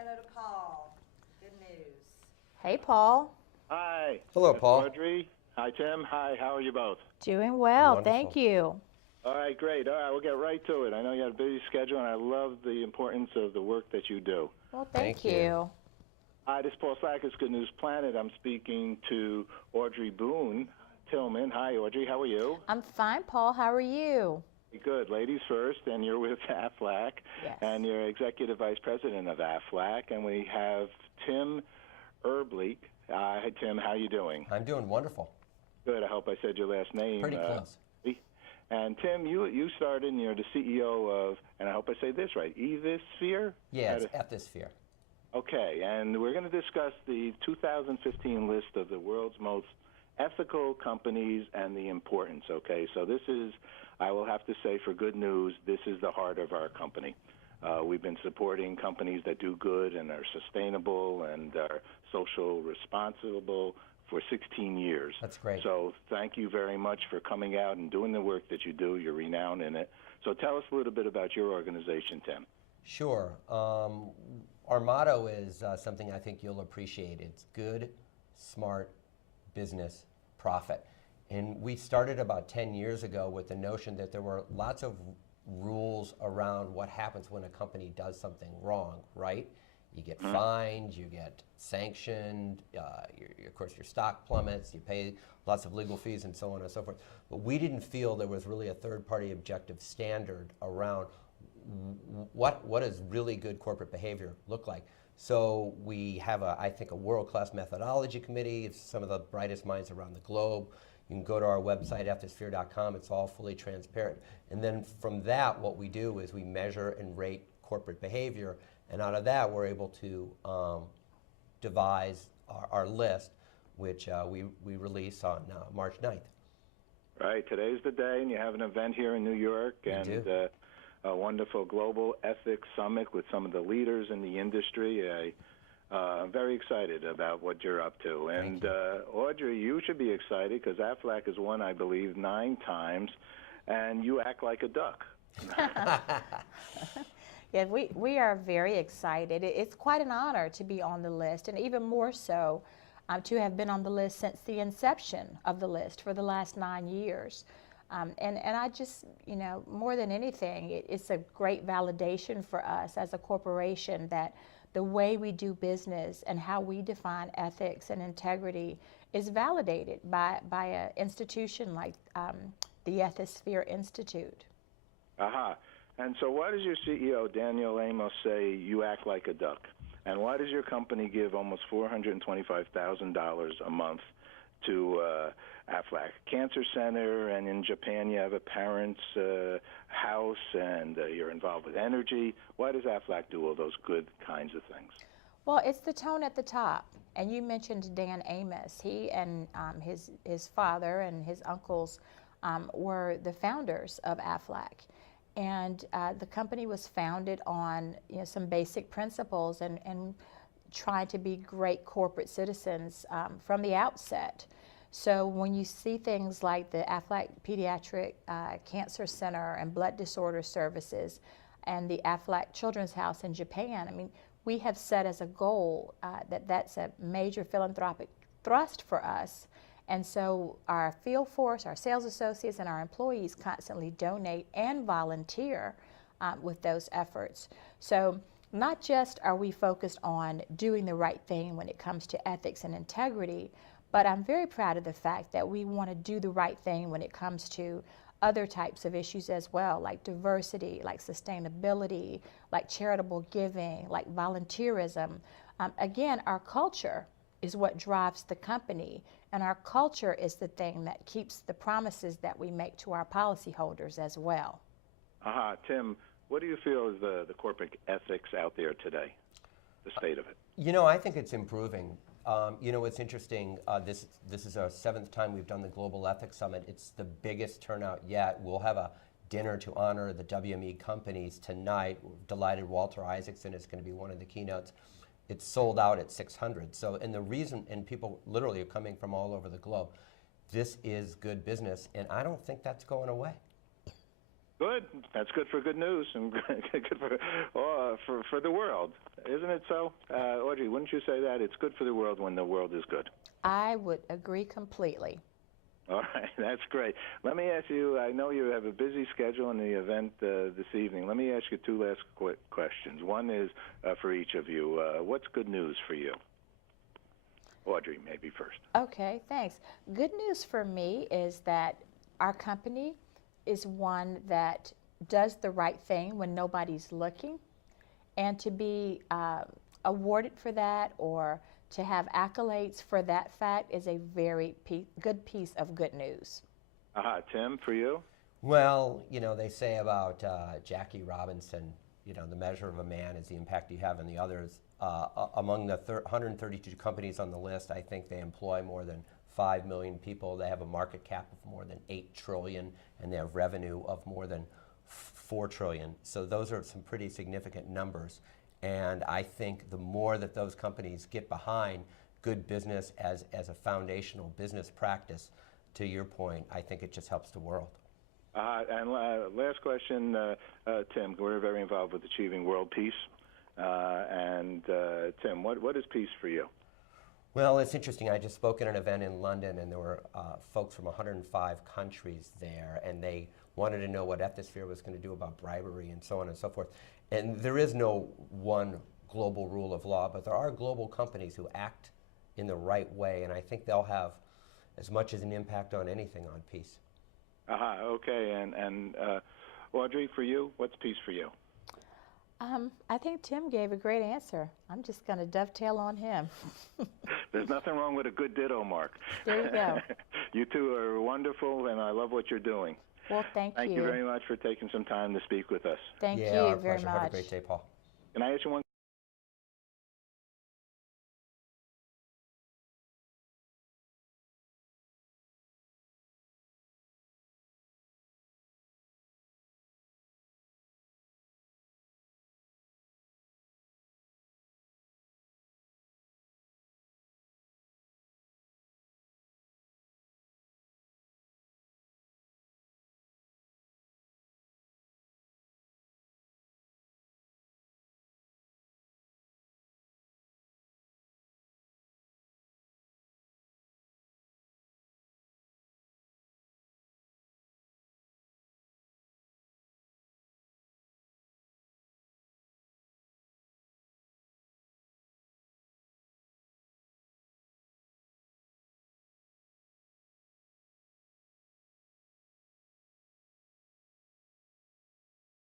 hello to Paul. Good news. Hey, Paul. Hi. Hello, That's Paul. Audrey. Hi, Tim. Hi, how are you both? Doing well. Wonderful. Thank you. All right, great. All right, we'll get right to it. I know you have a busy schedule, and I love the importance of the work that you do. Well, thank Thank you. you. Hi, this is Paul Slackers, Good News Planet. I'm speaking to Audrey Boone Tillman. Hi, Audrey. How are you? I'm fine, Paul. How are you? Good. Ladies first, and you're with AFLAC, Yes. and you're Executive Vice President of AFLAC, and we have Tim Erbleek. Hi, Tim. How you doing? I'm doing wonderful. Good. I hope I said your last name. Pretty close. And Tim, you started, and you're the CEO of, and I hope I say this right, Ethisphere? Yeah, it's Ethisphere. Okay, and we're going to discuss the 2015 list of the world's most ethical companies and the importance, okay? So this is, I will have to say for good news, this is the heart of our company. We've been supporting companies that do good and are sustainable and are social responsible for 16 years. That's great. So thank you very much for coming out and doing the work that you do. You're renowned in it. So tell us a little bit about your organization, Tim. Sure. Our motto is something I think you'll appreciate. It's good, smart, business, profit. And we started about 10 years ago with the notion that there were lots of rules around what happens when a company does something wrong, right? You get fined, you get sanctioned, of course your stock plummets, you pay lots of legal fees and so on and so forth. But we didn't feel there was really a third-party objective standard around what does really good corporate behavior look like. So we have, I think, a world-class methodology committee. It's some of the brightest minds around the globe. You can go to our website, ethisphere.com. It's all fully transparent. And then from that, what we do is we measure and rate corporate behavior. And out of that, we're able to devise our list, which we release on March 9th. Right, today's the day, and you have an event here in New York, and a wonderful global ethics summit with some of the leaders in the industry. I'm very excited about what you're up to. And Audrey, you should be excited because AFLAC has won, I believe, 9 times, and you act like a duck. Yeah, we are very excited. It's quite an honor to be on the list, and even more so to have been on the list since the inception of the list for the last 9 years. And I just, more than anything, it's a great validation for us as a corporation that the way we do business and how we define ethics and integrity is validated by an institution like the Ethisphere Institute. Aha. And so why does your CEO, Daniel Amos, say you act like a duck? And why does your company give almost $425,000 a month to AFLAC Cancer Center, and in Japan you have a parent's house, and you're involved with energy? Why does AFLAC do all those good kinds of things? Well, it's the tone at the top. And you mentioned Dan Amos. He and his father and his uncles were the founders of AFLAC. And the company was founded on some basic principles and trying to be great corporate citizens from the outset. So when you see things like the AFLAC Pediatric Cancer Center and Blood Disorder Services and the AFLAC Children's House in Japan, I mean, we have set as a goal that that's a major philanthropic thrust for us. And so our field force, our sales associates, and our employees constantly donate and volunteer with those efforts. So not just are we focused on doing the right thing when it comes to ethics and integrity, but I'm very proud of the fact that we want to do the right thing when it comes to other types of issues as well, like diversity, like sustainability, like charitable giving, like volunteerism. Again, our culture is what drives the company, and our culture is the thing that keeps the promises that we make to our policyholders as well. Aha, Tim, what do you feel is the corporate ethics out there today, the state of it? I think it's improving. It's interesting. This is our 7th time we've done the Global Ethics Summit. It's the biggest turnout yet. We'll have a dinner to honor the WME companies tonight. We're delighted Walter Isaacson is going to be one of the keynotes. It's sold out at 600. So, and the reason, and people literally are coming from all over the globe, this is good business, and I don't think that's going away. Good. That's good for good news and good for the world, isn't it so? Audrey, wouldn't you say that? It's good for the world when the world is good. I would agree completely. All right, that's great. Let me ask you, I know you have a busy schedule in the event this evening. Let me ask you two last quick questions. One is for each of you. What's good news for you? Audrey, maybe first. Okay, thanks. Good news for me is that our company is one that does the right thing when nobody's looking, and to be awarded for that or to have accolades for that fact is a very good piece of good news. Tim, for you? Well, you know, they say about Jackie Robinson, you know, the measure of a man is the impact you have on the others. Among the 132 companies on the list, I think they employ more than 5 million people. They have a market cap of more than 8 trillion, and they have revenue of more than 4 trillion. So those are some pretty significant numbers. And I think the more that those companies get behind good business as a foundational business practice, to your point, I think it just helps the world. And last question, Tim, we're very involved with achieving world peace. Tim, what is peace for you? Well, it's interesting. I just spoke at an event in London, and there were folks from 105 countries there, and they wanted to know what Ethisphere was going to do about bribery and so on and so forth. And there is no one global rule of law, but there are global companies who act in the right way, and I think they'll have as much as an impact on anything on peace. Okay. And Audrey, for you, what's peace for you? I think Tim gave a great answer. I'm just going to dovetail on him. There's nothing wrong with a good ditto, Mark. There you go. You two are wonderful, and I love what you're doing. Well, thank you. Thank you very much for taking some time to speak with us. Thank Yeah, you our very pleasure. much. Have a great day, Paul. Can I ask you one